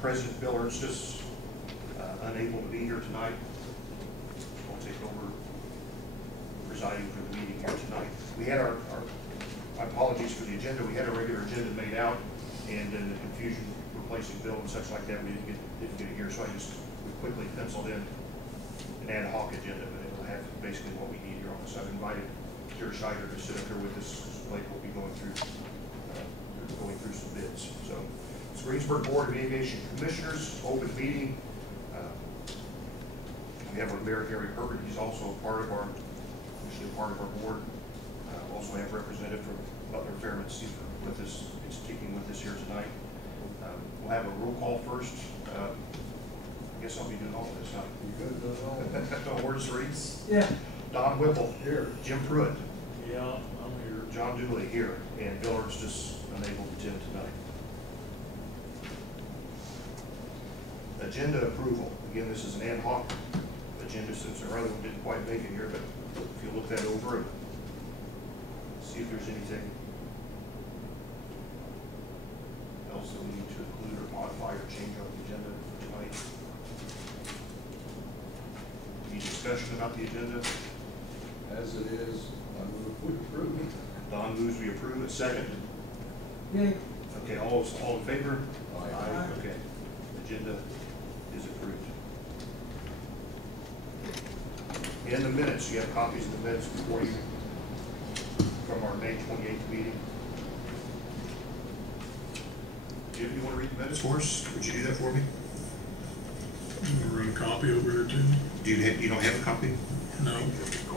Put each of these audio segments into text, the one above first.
President Bill Ernstes unable to be here tonight. I'll take over presiding for the meeting here tonight. We had our apologies for the agenda. We had a regular agenda made out, and in the confusion replacing Bill and such like that, we didn't get it here. So we quickly penciled in an ad hoc agenda, but it will have basically what we need here on this. I've invited Kira Scheider to sit up here with us. Blake will be going through some bids. So it's Greensburg Board of Aviation Commissioners open meeting. We have our Mayor Gary Herbert. He's also officially a part of our board. Also have representative from Butler Fairman Seaford with us, speaking with us here tonight. We'll have a roll call first. I guess I'll be doing all of this, huh? You could do it all. Ernstes Reese. Yeah. Don Whipple. Here. Jim Pruitt. Yeah, I'm here. Jon Dooley here. And Bill Ernstes unable to attend tonight. Agenda approval. Again, this is an ad hoc agenda since our other one didn't quite make it here, but if you look that over and see if there's anything else that we need to include or modify or change on the agenda for tonight. Any discussion about the agenda? As it is, I move we approve it. Don moves we approve it. Second? Yay. Okay, all in favor? Aye. Okay. Agenda is approved. In the minutes, you have copies of the minutes before you from our May 28th meeting. Jim, you want to read the minutes for us? Would you do that for me? You run a copy over here too? Do you don't have a copy? No,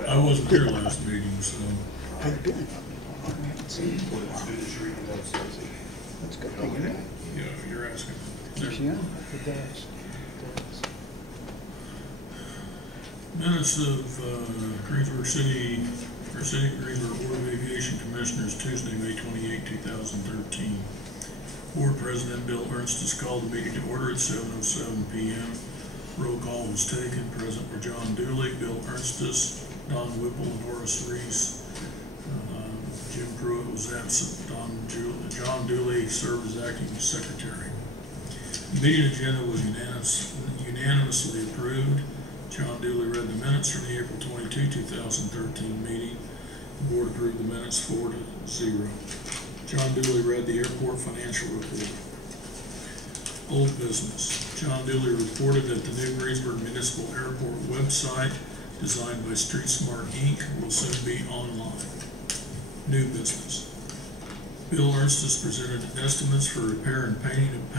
I wasn't here last meeting, so. How you doing? Let's do this reading. Let's go. Yeah, you're asking. Yeah, it does. Minutes of Greensburg City Greensburg Board of Aviation Commissioners, Tuesday, May 28, 2013. Board President Bill Ernstes called the meeting to order at 7:07 p.m. Roll call was taken. Present were Jon Dooley, Bill Ernstes, Don Whipple, and Horace Reese. Jim Pruitt was absent. Jon Dooley served as acting secretary. The meeting agenda was unanimously approved. Jon Dooley read the minutes from the April 22, 2013 meeting. The board approved the minutes 4-0. Jon Dooley read the airport financial report. Old business. Jon Dooley reported that the new Greensburg Municipal Airport website, designed by Street Smart Inc., will soon be online. New business. Bill Ernstes presented estimates for repair and painting of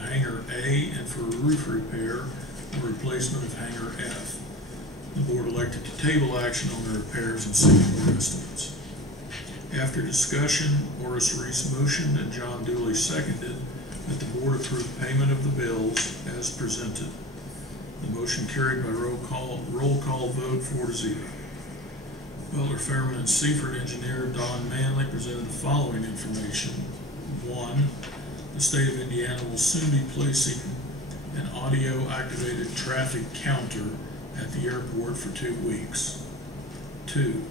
Hangar A and for roof repair and replacement of Hangar F. The board elected to table action on the repairs and seeking more estimates. After discussion, Horace Reese motioned and Jon Dooley seconded that the board approve payment of the bills as presented. The motion carried by roll call vote 4-0. Butler Fairman and Seaford engineer Don Manley presented the following information. 1. The state of Indiana will soon be placing an audio-activated traffic counter at the airport for 2 weeks. 2.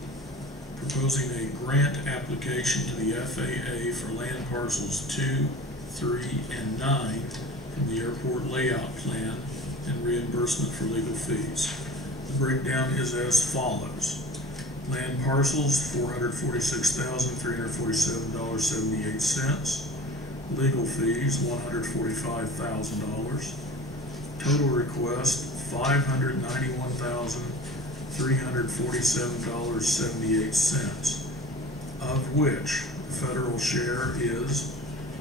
Proposing a grant application to the FAA for land parcels 2, 3, and 9 from the airport layout plan and reimbursement for legal fees. The breakdown is as follows. Land parcels, $446,347.78. Legal fees, $145,000. Total request, $591,347.78, of which the federal share is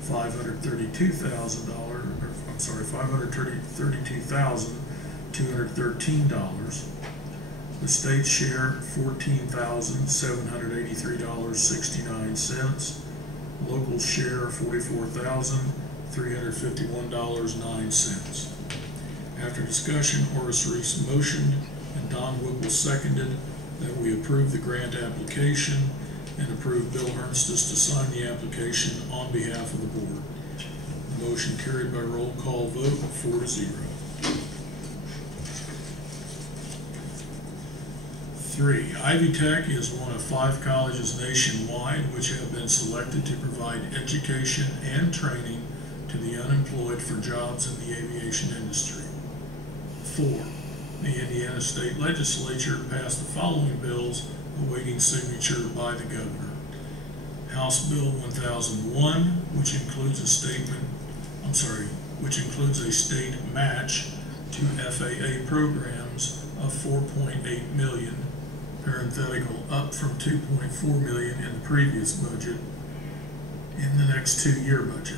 $532,213. The state share, $14,783.69. Local share, $44,351.09. After discussion, Horace Reese motioned and Don Whipple seconded that we approve the grant application and approve Bill Ernstes to sign the application on behalf of the board. The motion carried by roll call vote 4-0. 3. Ivy Tech is one of 5 colleges nationwide which have been selected to provide education and training to the unemployed for jobs in the aviation industry. 4. The Indiana State Legislature passed the following bills awaiting signature by the governor. House Bill 1001, which includes a state match to FAA programs of $4.8 million, parenthetical, up from $2.4 million in the previous budget, in the next 2-year budget.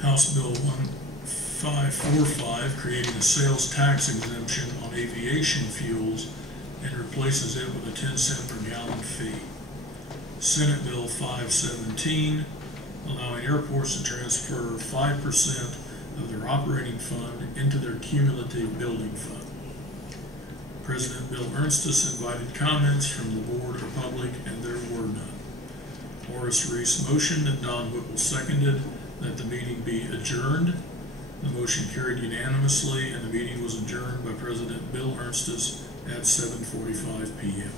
House Bill 1545, creating a sales tax exemption on aviation fuels and replaces it with a 10-cent per gallon fee. Senate Bill 517, allowing airports to transfer 5% of their operating fund into their cumulative building fund. President Bill Ernstes invited comments from the board or public, and there were none. Horace Reese motioned and Don Whipple seconded that the meeting be adjourned. The motion carried unanimously, and the meeting was adjourned by President Bill Ernstes at 7:45 p.m.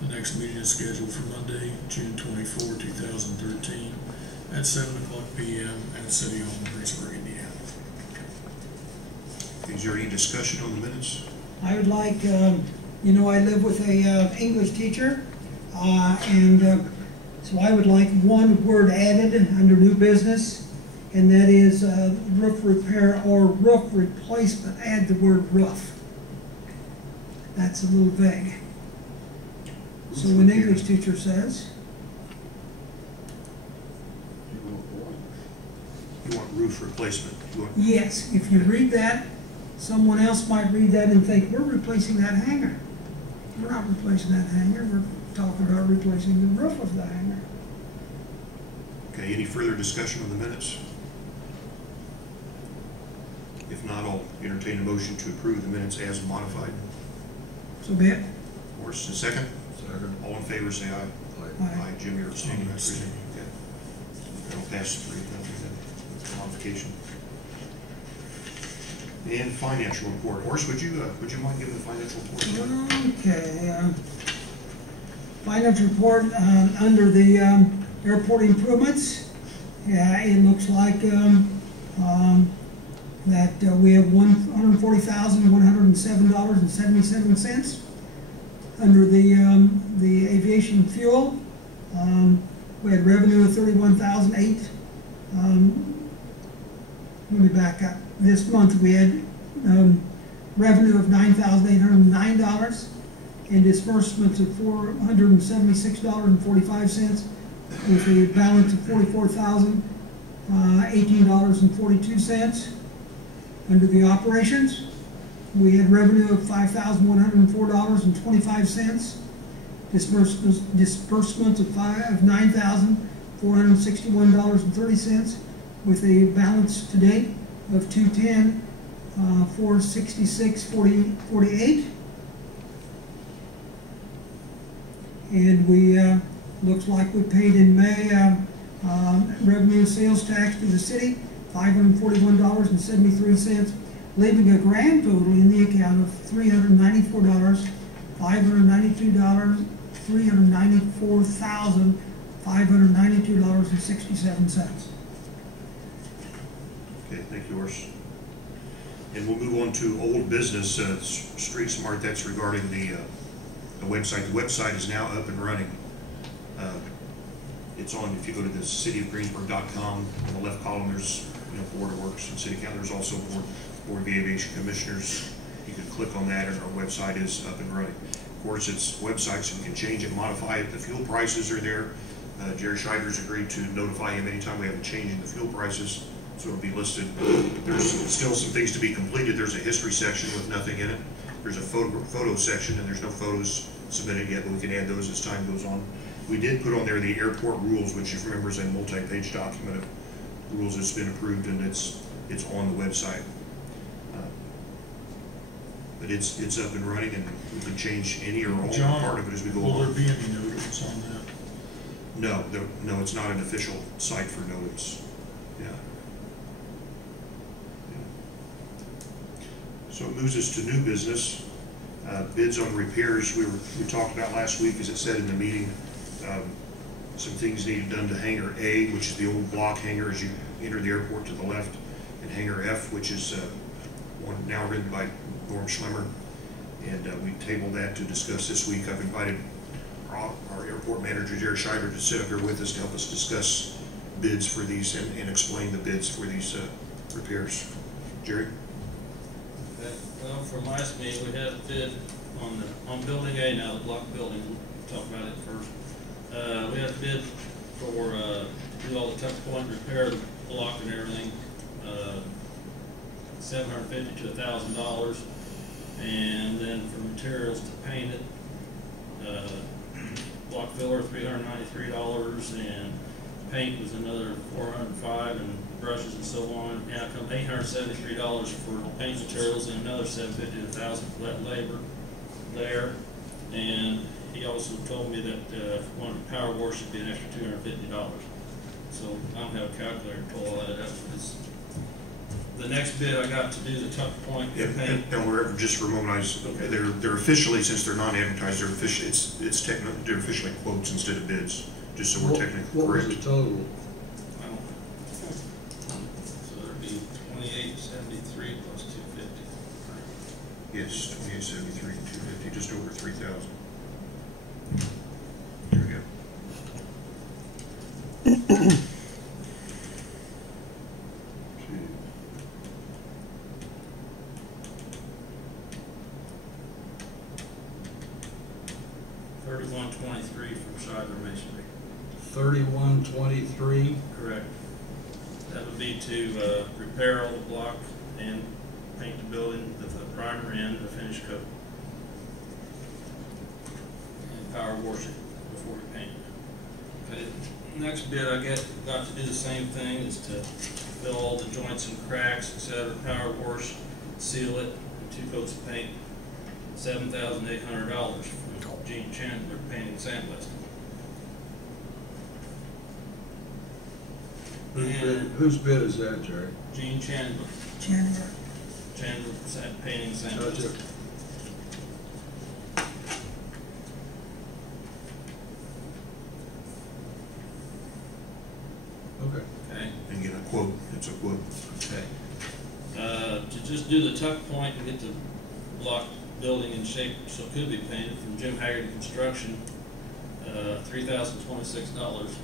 The next meeting is scheduled for Monday, June 24, 2013, at 7 o'clock p.m. at City Hall in Greensburg, Indiana. Is there any discussion on the minutes? I would like, I live with a English teacher, so I would like one word added under new business, and that is roof repair or roof replacement. Add the word roof. That's a little vague. So an English teacher says, You want roof replacement? yes, if you read that, someone else might read that and think, we're replacing that hangar. We're not replacing that hangar, we're talking about replacing the roof of the hangar. Okay, any further discussion on the minutes? If not, I'll entertain a motion to approve the minutes as modified. So be it. Horst, a second? Second. All in favor, say aye. Aye. Jim, you're abstaining. I'm abstaining. Okay. That'll pass 3-0, modification. And financial report. Horst, would you mind giving the financial report? Okay. Financial report under the airport improvements. Yeah, it looks like that we have $140,107.77 under the aviation fuel. We had revenue of $31,008. Let me back up. This month we had revenue of $9,809 and disbursements of $476.45 with a balance of $44,018.42. Under the operations, we had revenue of $5,104.25, disbursements of $9,461.30, with a balance to date of $210,466.48. And we looks like we paid in May revenue sales tax to the city, $541.73, leaving a grand total in the account of $394,592.67. Okay, thank you, Horst. And we'll move on to old business, Street Smart. That's regarding the website. The website is now up and running. It's on, if you go to the cityofgreensburg.com, on the left column there's Board of Works and City Council. There's also Board of Aviation Commissioners. You can click on that and our website is up and running. Of course, it's website, so we can change it, modify it. The fuel prices are there. Jerry Scheider's agreed to notify him anytime we have a change in the fuel prices, so it'll be listed. There's still some things to be completed. There's a history section with nothing in it. There's a photo section, and there's no photos submitted yet, but we can add those as time goes on. We did put on there the airport rules, which, if you remember, is a multi-page document of rules that's been approved, and it's on the website. But it's up and running, and we can change any or all part of it as we go along. Will there be any notice on that? No, no, it's not an official site for notice. Yeah. So it moves us to new business. Bids on repairs we talked about last week, as it said in the meeting. some things needed done to hangar A, which is the old block hangar as you enter the airport to the left, and hangar F, which is one now ridden by Norm Schlemmer. And we tabled that to discuss this week. I've invited our airport manager, Jerry Scheider, to sit up here with us to help us discuss bids for these and explain the bids for these repairs. Jerry? Okay. Well, from last meeting, we had a bid on building A now, the block building. We'll talk about it first. We had a bid for do all the tuck point repair, the block and everything, $750 to $1,000, and then for materials to paint it, block filler $393, and paint was another $405, and brushes and so on. And it comes $873 for paint materials, and another $750 to $1,000 for that labor there. And he also told me that if we wanted to power wash, it'd be an extra $250. So I don't have a calculator to pull all that up. The next bid I got to do the tuck point paint. And we're just for a moment, Okay. they're officially, since they're non-advertised, they're officially, they're officially quotes instead of bids, just so we're technically What was correct. the total? So there'd be $2873 plus $250. Yes, 2873, 250, just over 3,000. Here we go. $3123 from Scheider Masonry. 3123. Correct. That would be to repair all the block and paint the building, the primer and the finish coat. And power wash it before we paint it. Okay. Next bid I got to do the same thing, is to fill all the joints and cracks, etc. Power wash, seal it, and 2 coats of paint. $7,800 from Gene Chandler Painting Sandblasting. Whose bid is that, Jerry? Gene Chandler Painting Sandblasting. Gotcha. Okay. Okay. And get a quote, it's a quote. Okay. To just do the tuck point and get the block building in shape so it could be painted, from Jim Haggard Construction, $3,026.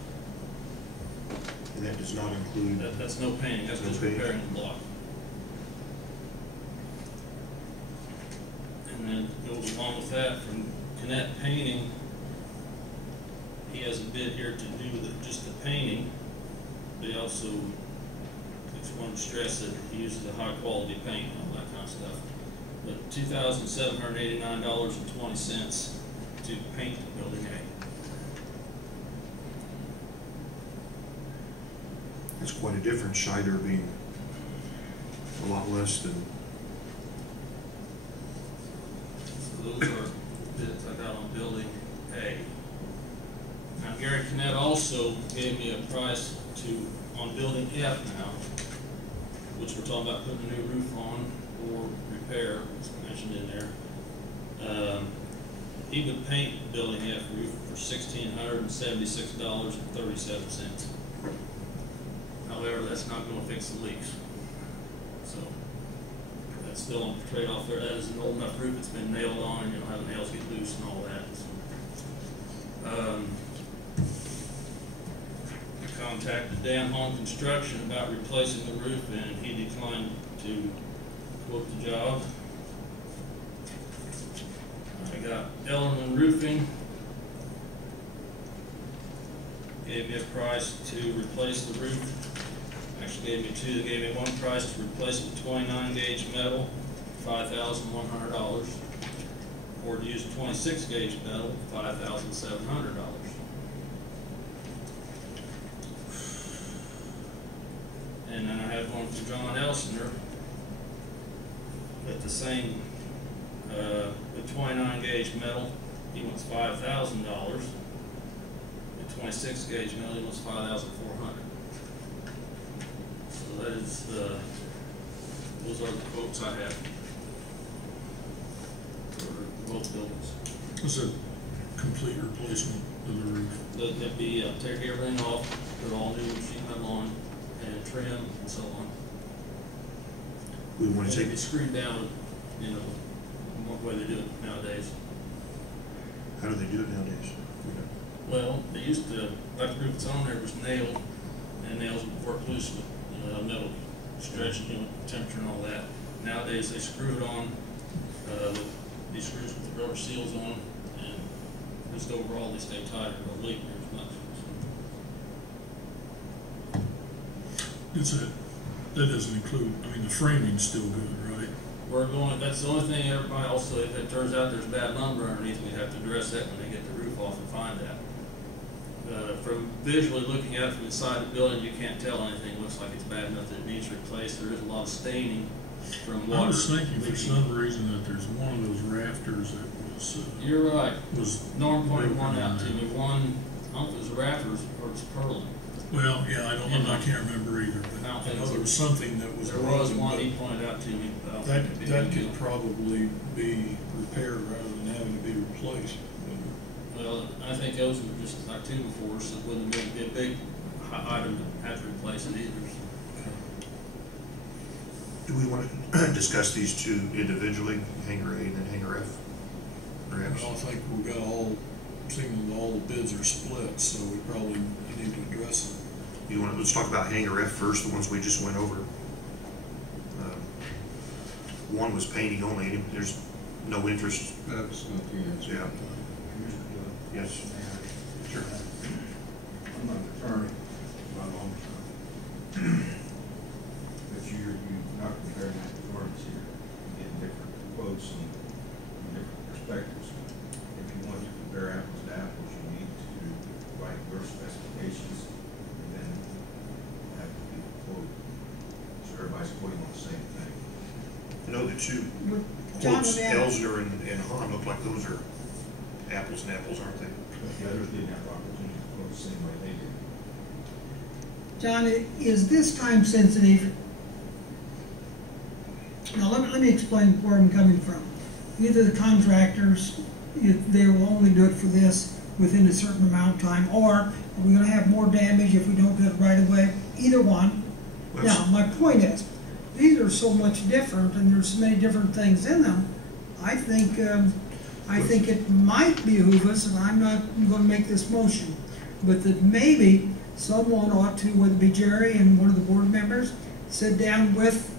And that does not include, That's no painting, that's No just painting. repairing the block. And then goes along with that, from Connect Painting, he has a bid here to do just the painting. But he also just wanted to stress that he uses a high quality paint and all that kind of stuff. But $2,789.20 to paint the building A. that's quite a difference, Scheider being a lot less than, So those are bids I got on building A. Now Gary Kinnett also gave me a price on building F now, which we're talking about putting a new roof on or repair, as mentioned in there. He would paint building F roof for $1,676.37. However, that's not going to fix the leaks. So that's still on the trade-off there. That is an old enough roof, it's been nailed on, and you don't have the nails get loose and all that. So, I contacted Dan Hong Construction about replacing the roof, and he declined to quote the job. I got Ellerman Roofing. Gave me a price to replace the roof. Actually gave me two. They gave me one price to replace it with 29 gauge metal, $5,100, or to use 26 gauge metal, $5,700. And then I had one from John Elsener at the same, with 29 gauge metal, he wants $5,000. With 26 gauge metal, he wants $5,400. So that is those are the quotes I have for both buildings. It's a complete replacement. of the roof? That'd be, take everything off, put all new sheet metal on, and trim and so on. We want And to it'd be take, screwed down, you know, what way they do it nowadays. how do they do it nowadays? Well, they used to, like the roof that's on there was nailed, and nails would work loose with, metal stretching, temperature and all that. Nowadays, they screw it on, with these screws with the rubber seals on, and just overall, they stay tighter, don't leak near as much. That doesn't include, I mean, the framing's still good, right? That's the only thing everybody also, if it turns out there's bad lumber underneath, we have to address that when they get the roof off and find that. From visually looking at it from inside the building, you can't tell anything. It looks like it's bad enough that it needs replaced. There is a lot of staining from water. I was thinking for leaking. some reason that there's one of those rafters that was, You're right. was. Norm pointed one broken out to on me. there. One, I don't know if it was a rafter or it's purling. Well, yeah, I can't remember either, but I don't I think know so. there was something that was. There was broken, one but he pointed out to me. But I don't That, think it'd be a that big could deal. probably be repaired rather than having to be replaced. Well, I think those were just like two before, so it wouldn't be a big item to have to replace it either. Do we want to discuss these two individually, hanger A and then hanger F? Perhaps? Well, I think we've got seeing that all the bids are split, so we probably need to address them. Let's talk about hanger F first, the ones we just went over. One was painting only, there's no interest. That's not the answer. Yeah. Yes. Sure. I'm not an attorney, my long term. But you're not comparing apples and oranges here. You're getting different quotes and different perspectives. If you want to compare apples to apples, you need to write your specifications and then have the people quote. So everybody's quoting on the same thing. The two John, quotes, let me ask- Elsner and Hahn, look like those are apples and apples, aren't they? But the others didn't have the opportunity to quote the same way they did. John, is this time sensitive? Now, let me explain where I'm coming from. Either the contractors, they will only do it for this within a certain amount of time, or are we gonna have more damage if we don't do it right away? Either one. Now, my point is, these are so much different, and there's so many different things in them. I think it might behoove us, and I'm not gonna make this motion, but that maybe someone ought to, whether it be Jerry and one of the board members, sit down with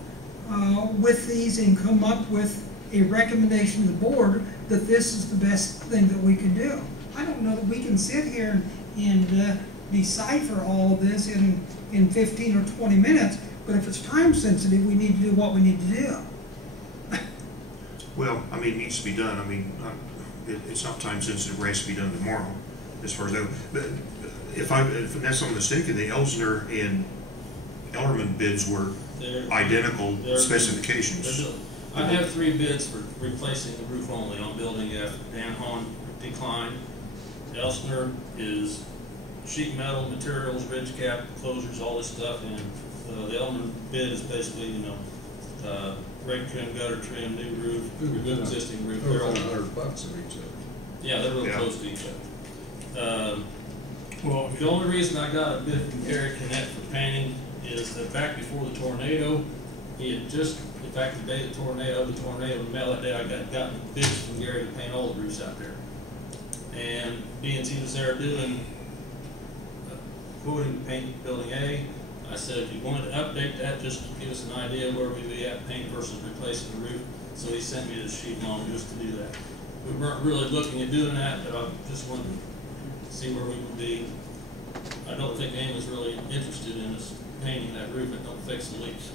these and come up with a recommendation to the board that this is the best thing that we can do. I don't know that we can sit here and decipher all of this in 15 or 20 minutes, but if it's time sensitive, we need to do what we need to do. Well, I mean, it needs to be done. I mean, it's not time sensitive, it has to be done tomorrow, as far as that. But if that's not mistaken, the Elsner and Ellerman bids were identical specifications. I have 3 bids for replacing the roof only on building F. Dan Hahn declined. Elsner is sheet metal, materials, ridge cap, closures, all this stuff, and the Ellerman bid is basically, rake trim, gutter trim, new roof, existing roof. They're They're all all, $100 of each other. yeah, they're real Yeah. close to each other. Well, The only reason I got a bid from Gary Connect for painting is that back before the tornado, he had just, in fact, the day the tornado mail that day, I gotten bids from Gary to paint all the roofs out there. And being he was there doing, quoting paint building A, I said, if you wanted to update that, just give us an idea where we'd be at paint versus replacing the roof. So he sent me this sheet along just to do that. We weren't really looking at doing that, but I just wanted to see where we would be. I don't think anyone's really interested in us painting that roof. It don't fix the leaks.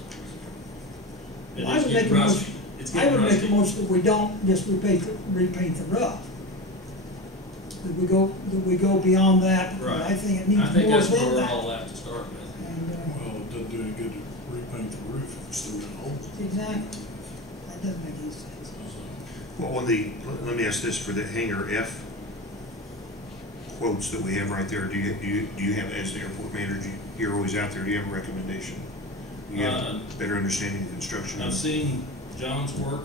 It I is would getting make a rusty. motion, It's I getting would make a rusty. motion that we don't just repaint the roof. That we go beyond that, but Right. I think it needs I think more that's where than we're that. all at to start with. And, well, it doesn't do any good to repaint the roof if it's still got holes. exactly, that doesn't make any sense. Well, let me ask this, for the hanger F quotes that we have right there, do you have, as the airport manager, you're always out there, do you have a recommendation? Do you have a better understanding of construction? I've seen John's work.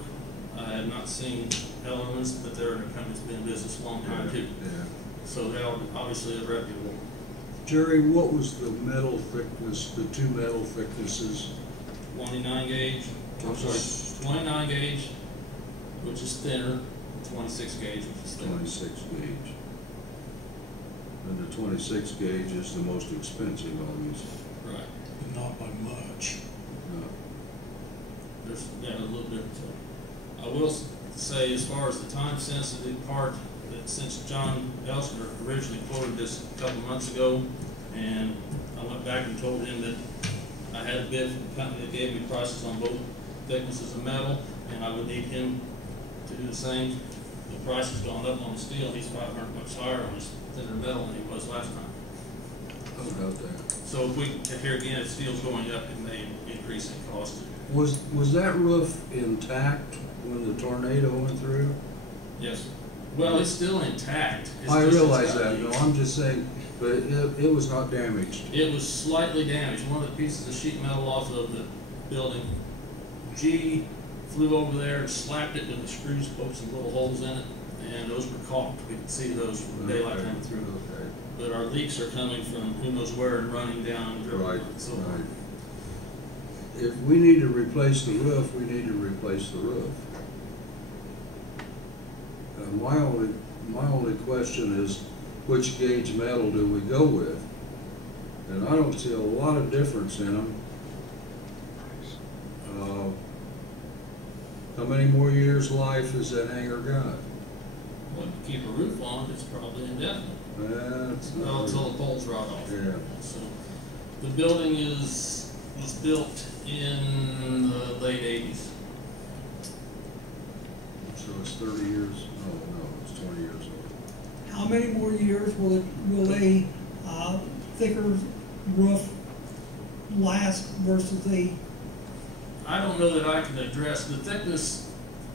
I have not seen Ellerman's, but they're a company that's been in business a long time too. Yeah. so they're obviously reputable. Jerry, what was the metal thickness, the two metal thicknesses? 29 gauge, I'm sorry, 29 gauge, which is thinner, 26 gauge, which is thinner. 26 gauge. And the 26 gauge is the most expensive, obviously. Right. Not by much. No. There's, yeah, a little bit. I will say, as far as the time-sensitive part, that since John Elsker originally quoted this a couple months ago, and I went back and told him that I had a bid from the company that gave me prices on both thicknesses of metal, and I would need him to do the same. The price has gone up on the steel. He's $500 higher on his thinner metal than he was last time. I don't doubt that. So if we, here again, if steel's going up, it may increase in cost. Was that roof intact when the tornado went through? Yes. Well, it's still intact. It's I just realize it's got that, no, leaks. I'm just saying, but it was not damaged. It was slightly damaged. One of the pieces of sheet metal off of the building, G flew over there and slapped it with the screws, poked some little holes in it, and those were caulked. We could see those from the daylight coming through. Okay. But our leaks are coming from who knows where and running down. Right, So, right. If we need to replace the roof, we need to replace the roof. My only question is, which gauge metal do we go with? And I don't see a lot of difference in them. How many more years life is that hangar got? well, to keep a roof on, it's probably indefinite. That's Well, not until the poles rot off. Yeah. So, the building was built in the late 80s. So it's 30 years, no, it's 20 years old. How many more years will a thicker roof last versus a, I don't know that I can address the thickness.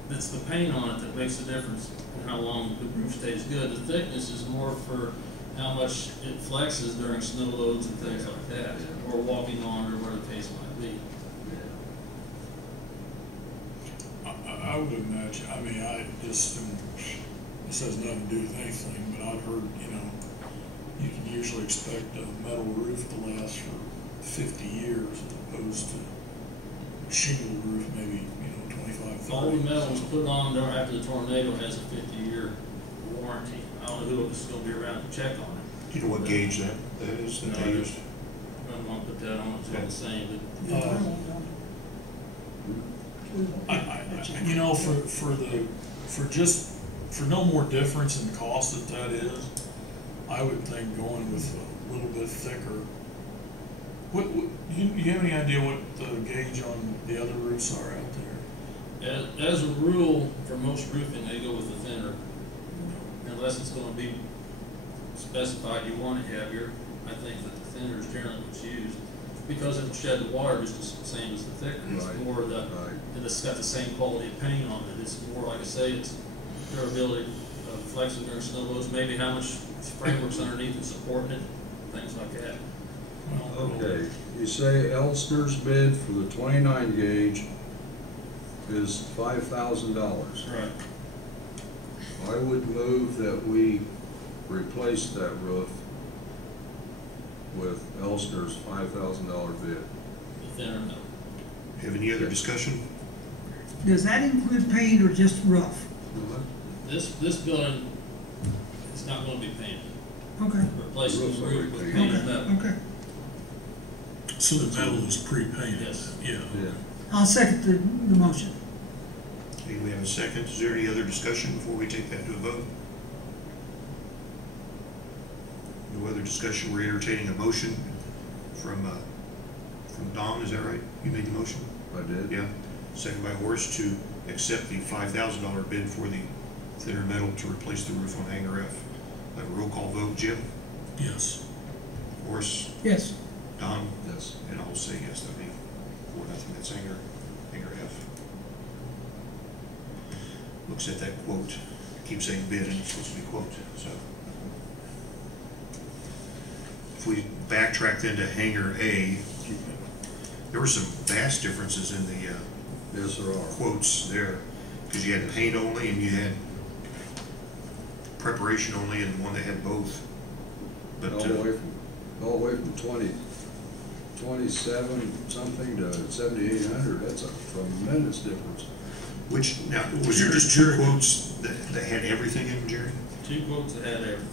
That's the paint on it that makes the difference in how long the roof stays good. The thickness is more for how much it flexes during snow loads and things like that, or walking on, or where the case might be. I would imagine, I mean, I just, this has nothing to do with anything, but I've heard, you can usually expect a metal roof to last for 50 years as opposed to a shingle roof, maybe, 25, 30. All the metal was put on there after the tornado has a 50-year warranty. I don't know who is going to be around to check on it. Do you know what gauge that is that they used? I don't want to put that on, it's all the same, but for no more difference in cost that is, I would think going with a little bit thicker. What you have any idea what the gauge on the other roofs are out there? as a rule, for most roofing, they go with the thinner, unless it's going to be specified you want it heavier. I think that the thinner is generally what's used, because it'll shed the water just the same as the thicker. It's Right, more the, right. and it's got the same quality of paint on it. It's more, like I say, it's durability of flexing during snow loads, maybe how much framework's underneath and supporting it, things like that. Well, Okay, you say Elstner's bid for the 29 gauge is $5,000. Right. I would move that we replace that roof with Elstner's $5,000 bid. The thinner metal. Have any other discussion? does that include paint or just roof? This building is not going to be painted. Okay, Replacing Roof's the already roof with painted. painted metal. okay. So the metal is pre-painted? Yes. Yeah. Yeah. I'll second the motion. Okay, we have a second. Is there any other discussion before we take that to a vote? No other discussion. We're entertaining a motion from Don, is that right? You made the motion? I did? Yeah. Second by Horace to accept the $5,000 bid for the thinner metal to replace the roof on Hangar F. Have a roll call vote. Jim? Yes. Horace? Yes. Don? Yes. And I'll say yes. That'd be 4-0. That's Hangar F. Looks at that quote. Keeps saying bid and it's supposed to be quote, so. If we backtrack then to Hangar A, there were some vast differences in the Yes, there are. quotes there, because you had paint only and you had preparation only and one that had both. But, All the way from 27 something to 7,800, that's a tremendous difference. which, now, was there just two quotes that had everything in them, Jerry? Two quotes that had everything.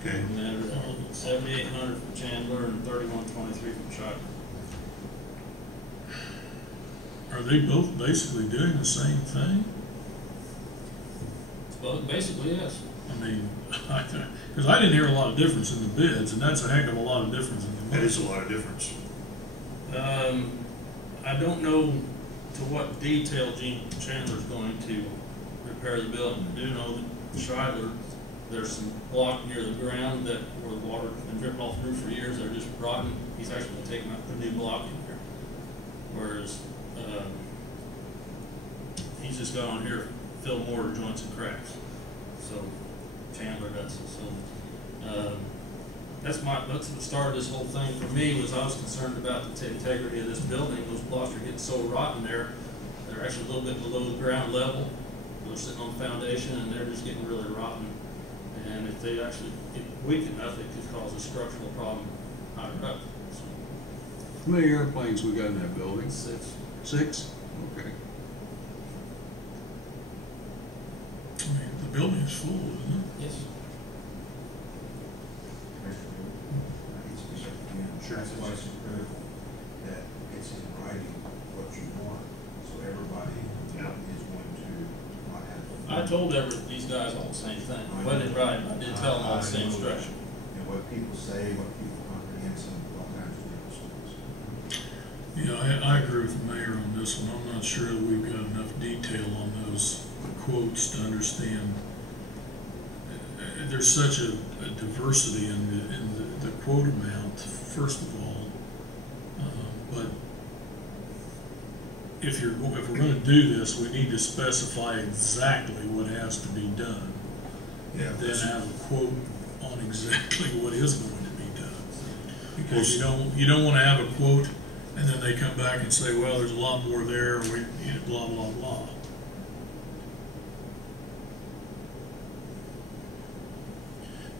Okay. And then 7,800 from Chandler and 3,123 from Shiloh. Are they both basically doing the same thing? Well, basically, yes. I mean, because I didn't hear a lot of difference in the bids, and that's a heck of a lot of difference in the money. That is a lot of difference. I don't know to what detail Gene Chandler's going to repair the building. I do know that Shiloh, there's some block near the ground that where the water has been dripping off the roof for years. They're just rotten. He's actually taking out the new block in there. Whereas he's just got on here fill mortar joints and cracks. So Chandler does it. So that's the start of this whole thing for me. Was I was concerned about the integrity of this building. Those blocks are getting so rotten there. They're actually a little bit below the ground level. They're sitting on the foundation and they're just getting really rotten. And if they actually get weak enough, it could cause a structural problem higher up. So, How many airplanes we got in that building? 6. 6? Okay. I mean, the building is full, isn't it? Yes. Sure. That's why it's critical that it's in writing what you want, so everybody is going to not have. I told these guys all the same thing. I wasn't right. I did tell them all the same instruction. And what people say, what people comprehend, all kinds of different schools. Yeah, I agree with the mayor on this one. I'm not sure that we've got enough detail on those quotes to understand. There's such a diversity in the quote amount, first of all. But if we're going to do this, we need to specify exactly what has to be done. Yeah. Then have a quote on exactly what is going to be done. Because you don't want to have a quote and then they come back and say, well, there's a lot more there, blah, blah, blah.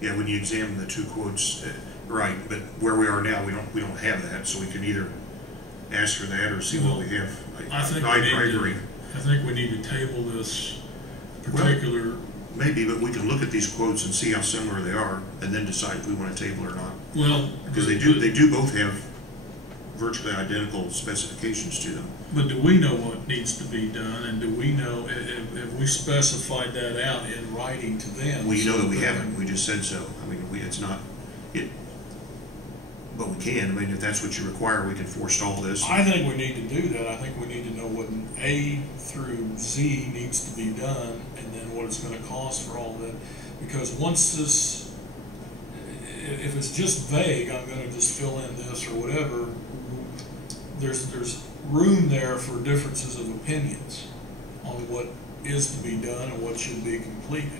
Yeah, when you examine the two quotes, right, but where we are now, we don't have that, so we can either ask for that or see what we have. I think I we agree. I think we need to table this particular. Well, maybe, but we can look at these quotes and see how similar they are, and then decide if we want to table or not. Well, Because they do both have virtually identical specifications to them. But do we know what needs to be done, and do we know, have we specified that out in writing to them? Well, you know that we haven't, we just said so. I mean, it's not, but we can. I mean, if that's what you require, we can forestall this. I think we need to do that. I think we need to know what A through Z needs to be done, and then what it's going to cost for all of that. Because once this, if it's just vague, I'm going to just fill in this or whatever, there's room there for differences of opinions on what is to be done and what should be completed.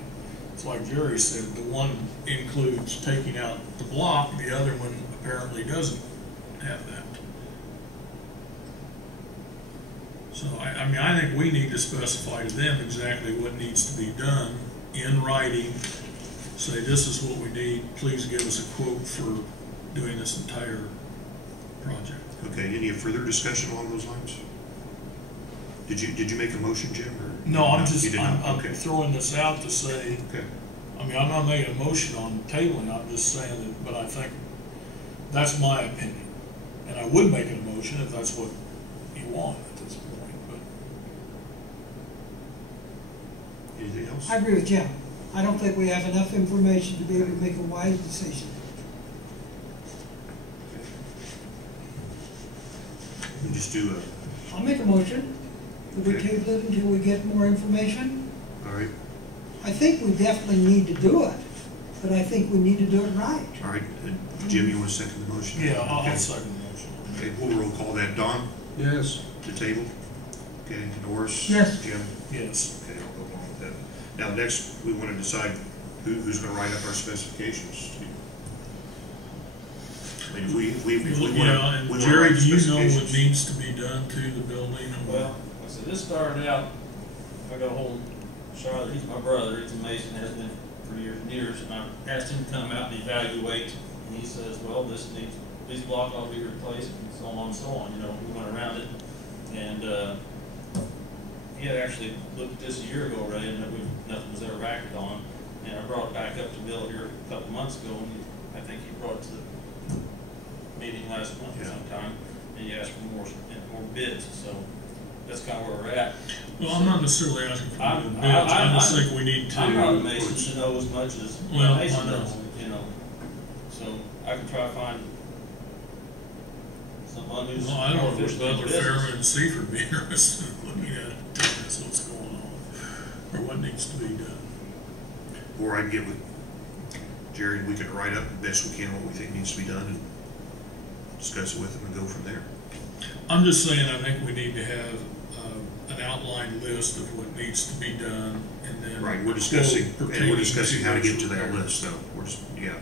It's like Jerry said, the one includes taking out the block, the other one apparently doesn't have that. So I mean, I think we need to specify to them exactly what needs to be done in writing. Say, this is what we need, please give us a quote for doing this entire project. Okay, any further discussion along those lines? Did you make a motion, Jim? Or No, I'm you did not? I'm Okay. throwing this out to say, Okay. I mean, I'm not making a motion on tabling, I'm just saying that, but I think that's my opinion. And I would make a motion if that's what you want at this point, but. Anything else? I agree with Jim. I don't think we have enough information to be able to make a wise decision. We just do I'll make a motion that we Okay. table it until we get more information. all right, I think we definitely need to do it, but I think we need to do it right. all right. Jim, you want to second the motion? Yeah, Okay. I'll second the motion. Okay, we'll roll call that. Don, Yes. to table? Okay, Doris? Yes. Jim? Yes. Okay, I'll go along with that. Now, next, we want to decide who's going to write up our specifications. I mean, if we want Yeah, to. and Jerry, do you know what needs to be done to the building? Well, I said, this started out, I got a hold of Charlotte, he's my brother, he's a mason, has been for years and years, and I asked him to come out and evaluate, and he says, well, these block ought to be replaced, and so on and so on, you know, we went around it, and, he had actually looked at this a year ago already, and nothing was ever acted on, and I brought it back up to Bill here a couple months ago, and I think he brought it to the meeting last month or sometime, and he asked for more bids, so that's kind of where we're at. Well, I'm not necessarily asking for more bids, I just think we need to. I'm not a mason to know as much as Well, Mason I know. does, you know, so I can try to find someone who's. Well, I don't know if officially in Butler, business. Fairman, and Seaford be interested in looking at it, telling us what's going on, or what needs to be done. Or I can get with Jerry, and we can write up the best we can what we think needs to be done and discuss it with them and go from there. I'm just saying, I think we need to have an outlined list of what needs to be done, and then. Right, we're discussing, quote, and we're discussing how to get to those that repairs. list, so we're just, yeah,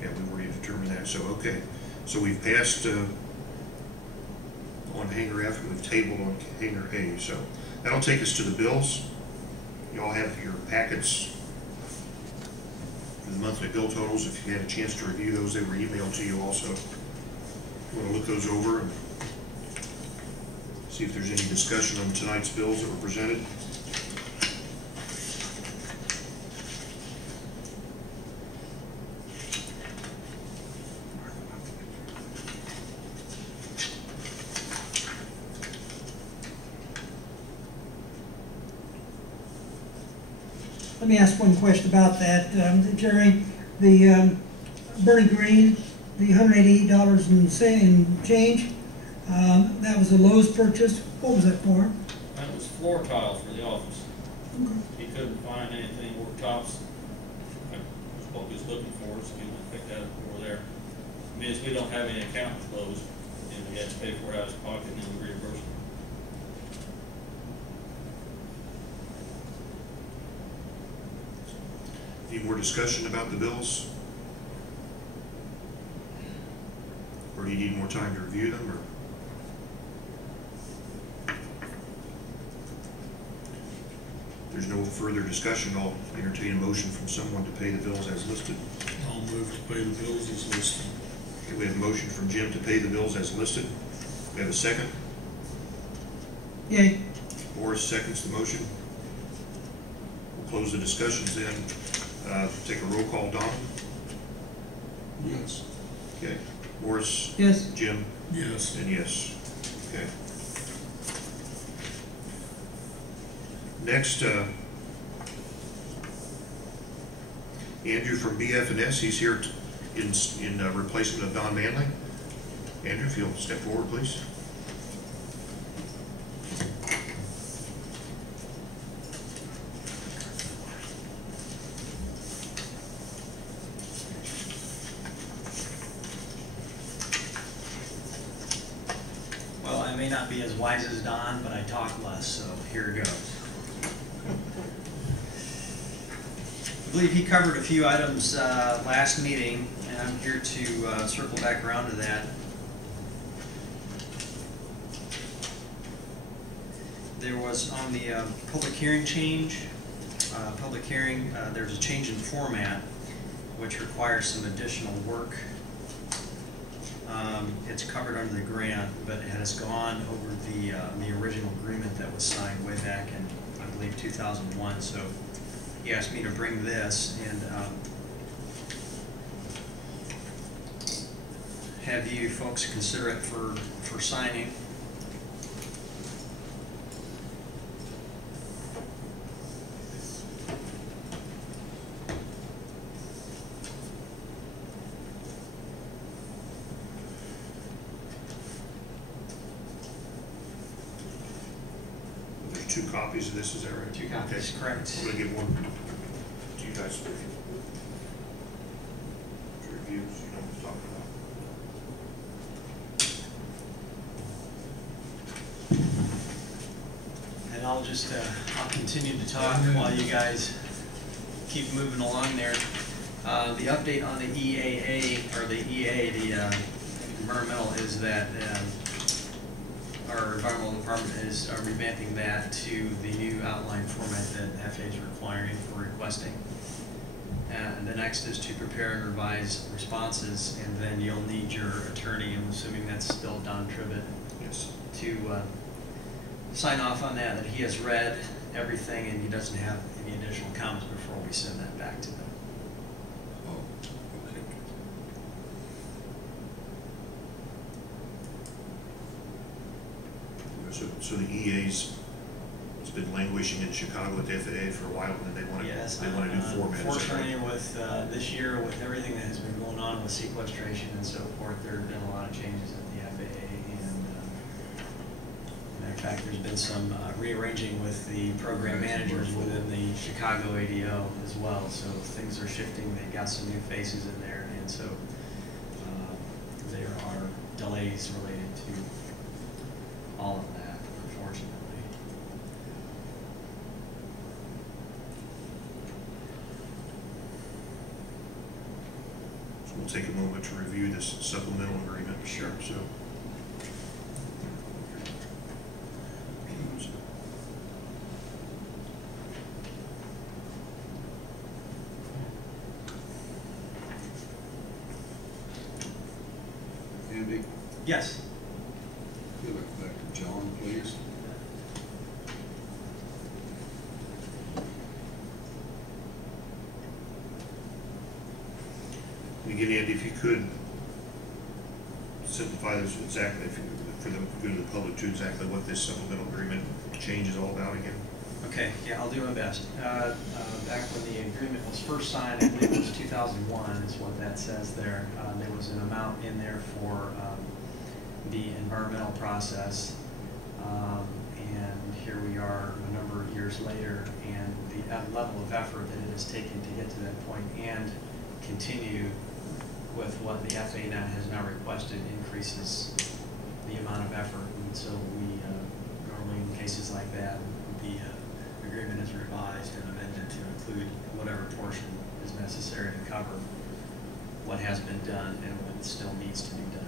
we've already determined that, so, okay. So we've passed, on hangar F, and we've tabled on hangar A, so that'll take us to the bills. You all have your packets for the monthly bill totals. If you had a chance to review those, they were emailed to you also. You want to look those over and see if there's any discussion on tonight's bills that were presented. Let me ask one question about that, Jerry. The Bernie Green, the $188 and change, that was a Lowe's purchase. What was that for? That was floor tile for the office. He couldn't find anything or tops, like what he was looking for, so we went and picked that up over there. Means we don't have any account with Lowe's, and we had to pay for it out of his pocket, and then we reimbursed him. Any more discussion about the bills? Or do you need more time to review them, or? If there's no further discussion, I'll entertain a motion from someone to pay the bills as listed. I'll move to pay the bills as listed. Okay, we have a motion from Jim to pay the bills as listed. We have a second. Yay. Morris seconds the motion. We'll close the discussions then. Take a roll call, Don. Yes. Okay. Morris. Yes. Jim. Yes. And yes. Okay. Next, Andrew from BF&S. He's here in replacement of Don Manley. Andrew, if you'll step forward, please. Well, I may not be as wise as Don, but I talk less, so here it goes. I believe he covered a few items last meeting, and I'm here to circle back around to that. There was on the public hearing change, there's a change in format, which requires some additional work. It's covered under the grant, but it has gone over the original agreement that was signed way back in, I believe, 2001. So he asked me to bring this and have you folks consider it for signing. There's 2 copies of this, is that right? 2 copies, Okay. correct. I'm going to give one to you guys to review, so you know what we're talking about. And I'll just, I'll continue to talk while you guys keep moving along there. The update on the EAA, or the EA, the environmental, is that our environmental department is revamping that to the new outline format that FAA is requiring for requesting. And the next is to prepare and revise responses, and then you'll need your attorney, I'm assuming that's still Don Tribbett, Yes. to sign off on that he has read everything and he doesn't have any additional comments before we send that back to them. Oh, okay. So the EA's, it's been languishing in Chicago at the FAA for a while, and they want to, Yes, they want a new format. Is that right? unfortunately, with this year, with everything that has been going on with sequestration and so forth, there have been a lot of changes at the FAA, and matter of fact, there's been some rearranging with the program managers within the Chicago ADO as well, so things are shifting. They've got some new faces in there, and so there are delays related to all of that, unfortunately. So we'll take a moment to review this supplemental agreement. Sure. So. Andy, Yes. give it back to John, please. Again, Andy, if you could simplify this exactly, for the good of the public, to exactly what this supplemental agreement change is all about again. Okay, yeah, I'll do my best. Back when the agreement was first signed, I believe it was 2001 is what that says there. There was an amount in there for the environmental process. And here we are a number of years later, and the level of effort that it has taken to get to that point and continue with what the FAA has now requested increases the amount of effort. And so we normally in cases like that, the agreement is revised and amended to include whatever portion is necessary to cover what has been done and what still needs to be done.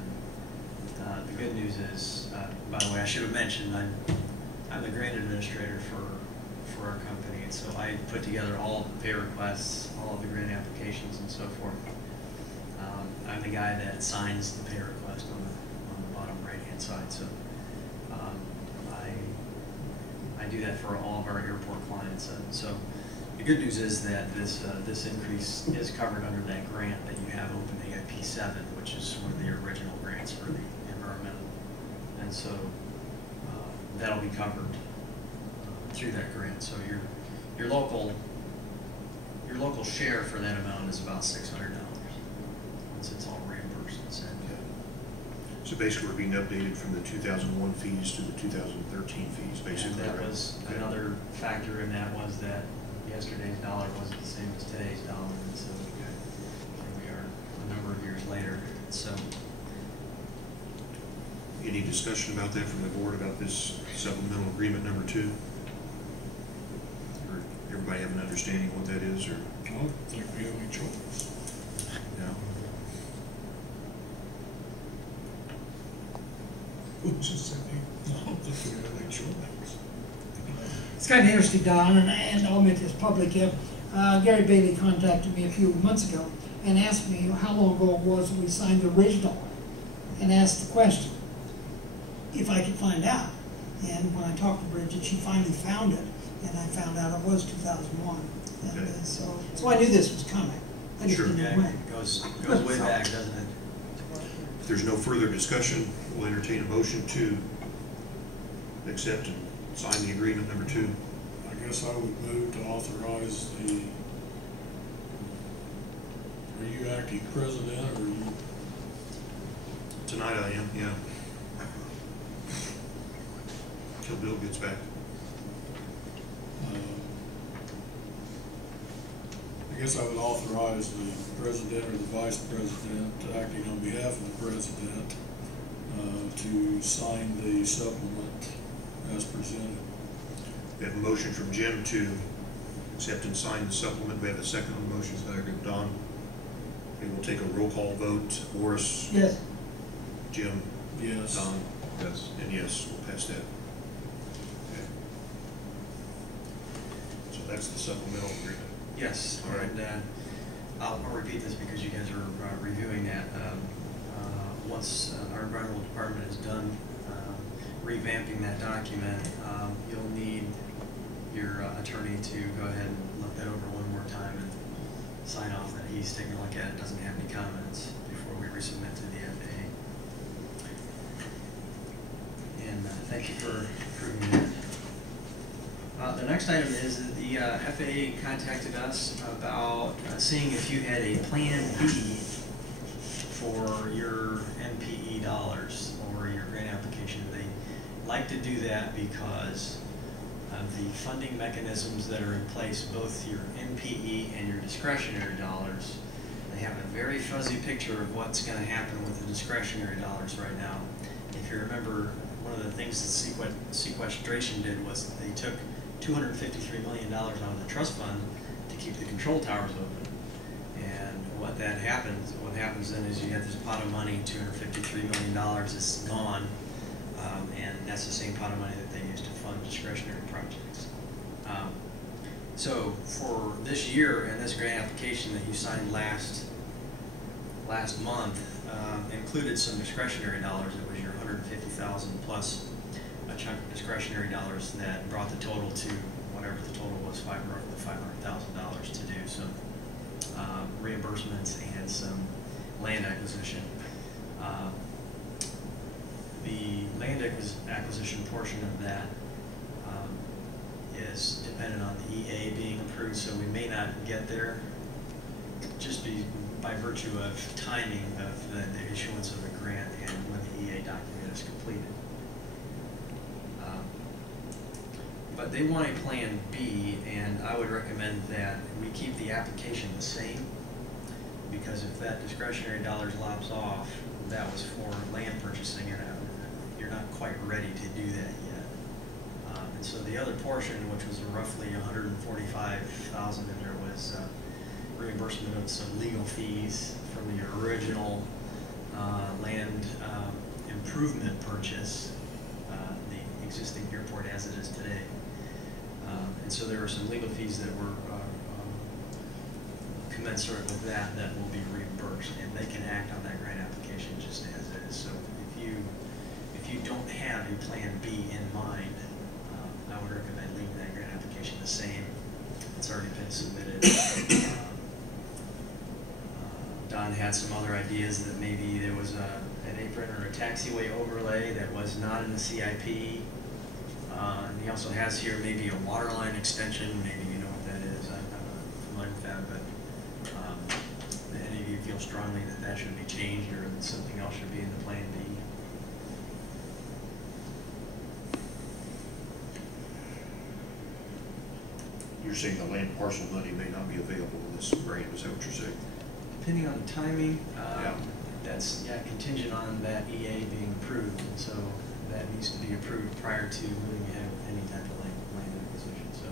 The good news is, by the way, I should have mentioned, I'm the grant administrator for our company, and so I put together all of the pay requests, all of the grant applications, and so forth. I'm the guy that signs the pay request on the bottom right-hand side, so I do that for all of our airport clients. So the good news is that this increase is covered under that grant that you have open, AIP 7, which is one of the original grants for the environmental, and so that'll be covered through that grant. So your local share for that amount is about $600 once it's all reimbursed and sent. So basically, we're being updated from the 2001 fees to the 2013 fees, basically. And that right? was Okay. another factor in that was that yesterday's dollar wasn't the same as today's dollar, and so here we are a number of years later. So Any discussion about that from the board about this supplemental agreement number 2? Or everybody have an understanding of what that is, or? I don't think we have any choice. No. Just saying, I don't think we have any choice. It's kind of interesting, Don, and I'll make this public. Gary Bailey contacted me a few months ago and asked me how long ago it was when we signed the original, and asked the question if I could find out. And when I talked to Bridget, she finally found it, and I found out it was 2001. And Okay. so I knew this was coming. I just Sure. didn't yeah, know when. it goes way back, doesn't it? If there's no further discussion, we'll entertain a motion to accept and sign the agreement number 2. I guess I would move to authorize the, are you acting president or are you? Tonight I am, yeah. Till Bill gets back. I guess I would authorize the president or the vice president, acting on behalf of the president, to sign the supplement as presented. We have a motion from Jim to accept and sign the supplement. We have a second on the motion. Second. Don. Okay, we'll take a roll call vote. Boris. Yes. Jim. Yes. Don. Yes. And yes, we'll pass that. Okay. So that's the supplemental agreement. Yes, All right. and I'll repeat this because you guys are reviewing that. Once our environmental department is done revamping that document, you'll need your attorney to go ahead and look that over one more time and sign off that he's taking a look at it, doesn't have any comments before we resubmit to the FAA. And thank you for approving that. The next item is that the FAA contacted us about seeing if you had a Plan B for your NPE dollars or your grant application. They like to do that because of the funding mechanisms that are in place, both your NPE and your discretionary dollars. They have a very fuzzy picture of what's going to happen with the discretionary dollars right now. If you remember, one of the things that sequestration did was they took $253 million out of the trust fund to keep the control towers open. And what happens then is you have this pot of money, $253 million is gone, and that's the same pot of money that they use to fund discretionary projects. So for this year and this grant application that you signed last month, included some discretionary dollars. It was your $150,000 plus a chunk of discretionary dollars that brought the total to whatever the total was, roughly $500,000 to do some reimbursements and some land acquisition. The land acquisition portion of that is dependent on the EA being approved, so we may not get there just by virtue of timing of the issuance of the grant and when the EA document is completed. But they want a Plan B, and I would recommend that we keep the application the same, because if that discretionary dollars lops off, that was for land purchasing, and you're not quite ready to do that yet. And so the other portion, which was roughly $145,000, and there was reimbursement of some legal fees from the original land improvement purchase, the existing airport as it is today. And so there were some legal fees that were commensurate with that will be reimbursed, and they can act on that grant application just as is. So if you don't have a Plan B in mind, I would recommend leaving that grant application the same. It's already been submitted. Don had some other ideas that maybe there was an apron or a taxiway overlay that was not in the CIP. And he also has here maybe a water line extension. Maybe you know what that is. I'm not familiar with that, but any of you feel strongly that that should be changed or that something else should be in the Plan B? You're saying the land parcel money may not be available in this grant, is that what you're saying? Depending on the timing, Yeah. that's contingent on that EA being approved, and so that needs to be approved prior to moving ahead with any type of land acquisition. So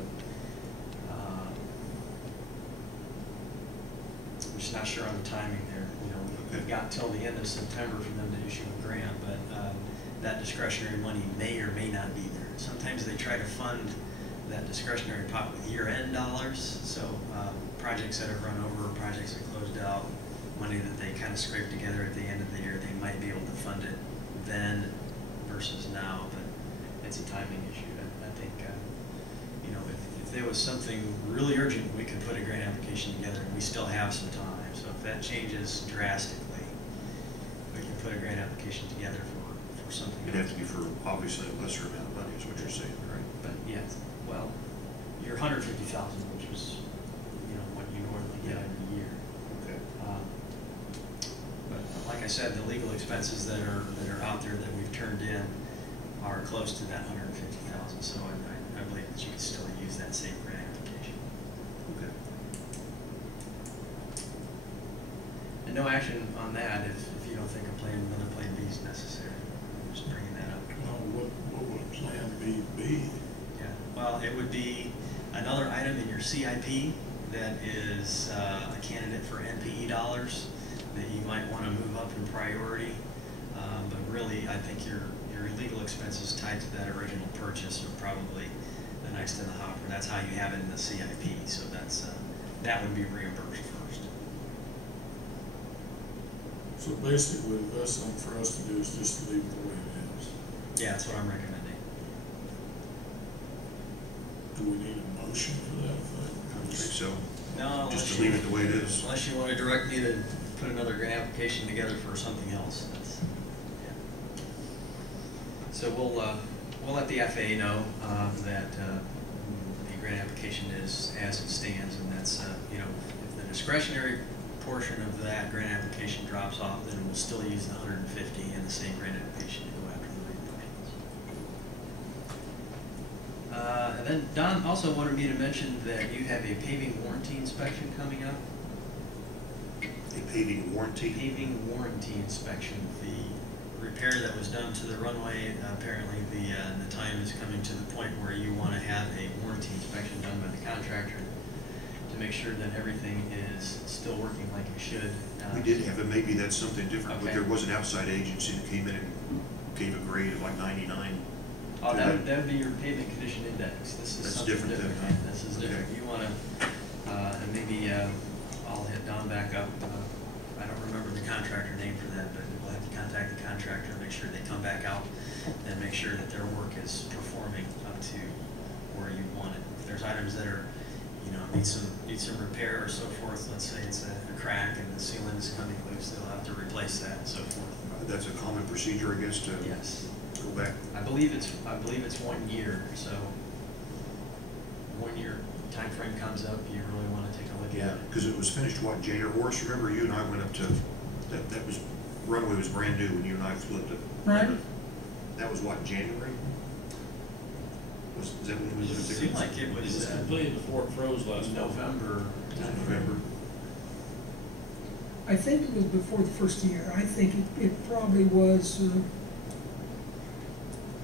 I'm just not sure on the timing there. You know, we've got till the end of September for them to issue a grant, but that discretionary money may or may not be there. Sometimes they try to fund that discretionary pot with year-end dollars, so projects that have run over, projects that closed out, money that they kind of scrape together at the end of the year, they might be able to fund it then versus now, but it's a timing issue. I think, you know, if there was something really urgent, we could put a grant application together, and we still have some time. So if that changes drastically, we can put a grant application together for something. It'd have to be for obviously a lesser amount of money, is what you're saying, right? But yes, well, your $150,000, which was, you know, what you normally get every year. Okay. But like I said, the legal expenses that are out there that we've turned in are close to that $150,000. So I believe that you can still use that same grant application. Okay. And no action on that if you don't think another Plan B is necessary. I'm just bringing that up. Well, what would Plan B be? Yeah. Well, it would be another item in your CIP that is a candidate for NPE dollars that you might want to move up in priority. But really, I think your legal expenses tied to that original purchase are probably the next in the hopper. That's how you have it in the CIP. So that would be reimbursed first. So basically, the best thing for us to do is just leave it the way it is. Yeah, that's what I'm recommending. Do we need a motion for that? I don't think so. No, Just unless to leave it the way it is. Unless you want to direct me to put another grant application together for something else. That's, yeah. So we'll let the FAA know that the grant application is as it stands, and that's you know, if the discretionary portion of that grant application drops off, then we'll still use the 150 in the same grant application to go after the reimbursements. And then Don also wanted me to mention that you have a paving warranty inspection coming up. A paving warranty? Paving warranty inspection. The repair that was done to the runway, apparently the time is coming to the point where you want to have a warranty inspection done by the contractor to make sure that everything is still working like it should. We did have it, maybe that's something different, but Okay. there was an outside agency that came in and gave a grade of like 99. Oh, that would be your paving condition index. This is That's something different different. then, huh? Yeah, this is Okay. different. You want to, and maybe I'll hit Don back up. I don't remember the contractor name for that, but we'll have to contact the contractor and make sure they come back out and make sure that their work is performing up to where you want it. If there's items that are, you know, need some repair or so forth, let's say it's a crack and the sealant is coming loose, they'll have to replace that and so forth. That's a common procedure, I guess, to Yes. go back. I believe it's 1 year, so 1 year time frame comes up, you really want to take a look at it. Because it was finished, what, January? Horace, remember you and I went up to, that was, runway was brand new when you and I flipped it. Right. That was what, January? Is that when we It went seemed there? like it was completed before it froze last fall. November. November. I think it was before the first year. I think it probably was,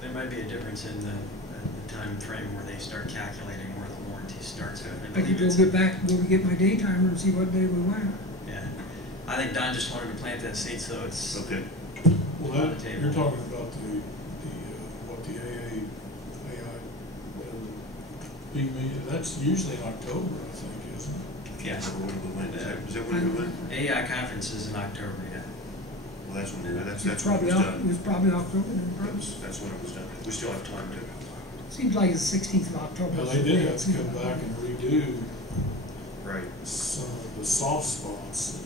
There might be a difference in the time frame where they start calculating where the warranty starts. I could go get my day timer and see what day we went. Yeah. I think Don just wanted to plant that seed, so it's Okay. Well, on the that, table. you're talking about what the AI meeting, that's usually in October, I think, isn't it? Yeah. Is that when we went? AI conference is in October, yeah. Well, that's when we went. That's It when it was was done. probably October then, perhaps. That's when it was done. We still have time to. Seems like it's 16th of October. Well, they did have to come back and redo Right. some of the soft spots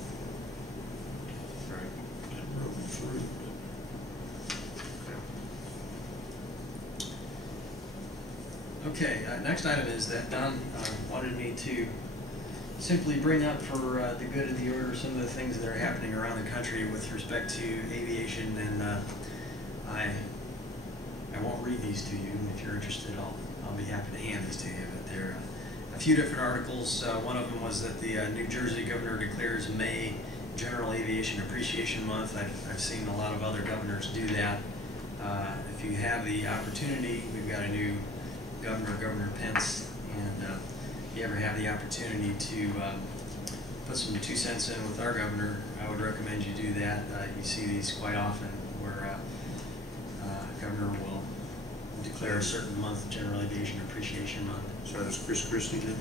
Right. that broken through. Okay, next item is that Don wanted me to simply bring up for the good of the order some of the things that are happening around the country with respect to aviation, and I won't read these to you. If you're interested, I'll be happy to hand these to you. But there are a few different articles. One of them was that the New Jersey governor declares May General Aviation Appreciation Month. I've seen a lot of other governors do that. If you have the opportunity, we've got a new governor, Governor Pence, and if you ever have the opportunity to put some 2 cents in with our governor, I would recommend you do that. You see these quite often where governor will declare a certain month General Aviation Appreciation Month. So that was Chris Christie then?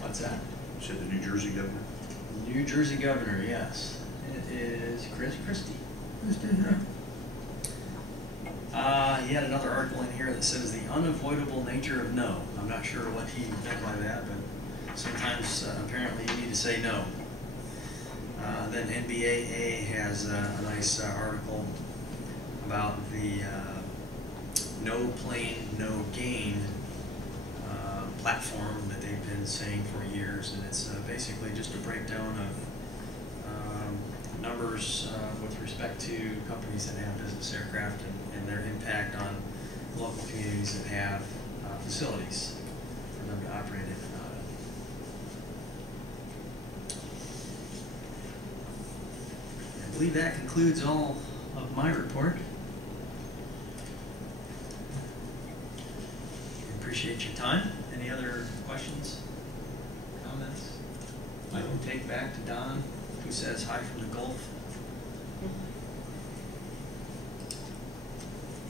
What's that? You said the New Jersey governor? New Jersey governor, yes. It is Chris Christie. He had another article in here that says the unavoidable nature of no. I'm not sure what he meant by that, but sometimes apparently you need to say no. Then NBAA has a nice article about the no plane, no gain platform that they've been saying for years, and it's basically just a breakdown of numbers with respect to companies that have business aircraft and their impact on local communities that have facilities for them to operate in and out of. I believe that concludes all of my report. Appreciate your time. Any other questions, comments? I can take back to Don, who says hi from the Gulf.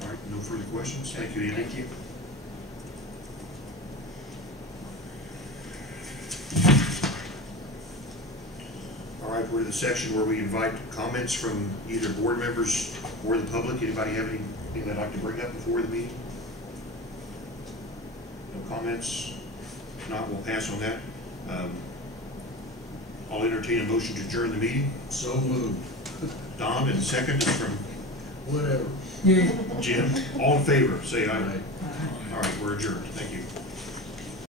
All right, no further questions? Thank you, Andy. Thank you. All right, right, we're in the section where we invite comments from either board members or the public. Anybody have anything they'd like to bring up before the meeting? No comments? If not, we'll pass on that. I'll entertain a motion to adjourn the meeting. So moved. Don, and second is from Whatever. Yeah. Jim. All in favor, say aye. Right. All right, we're adjourned. Thank you.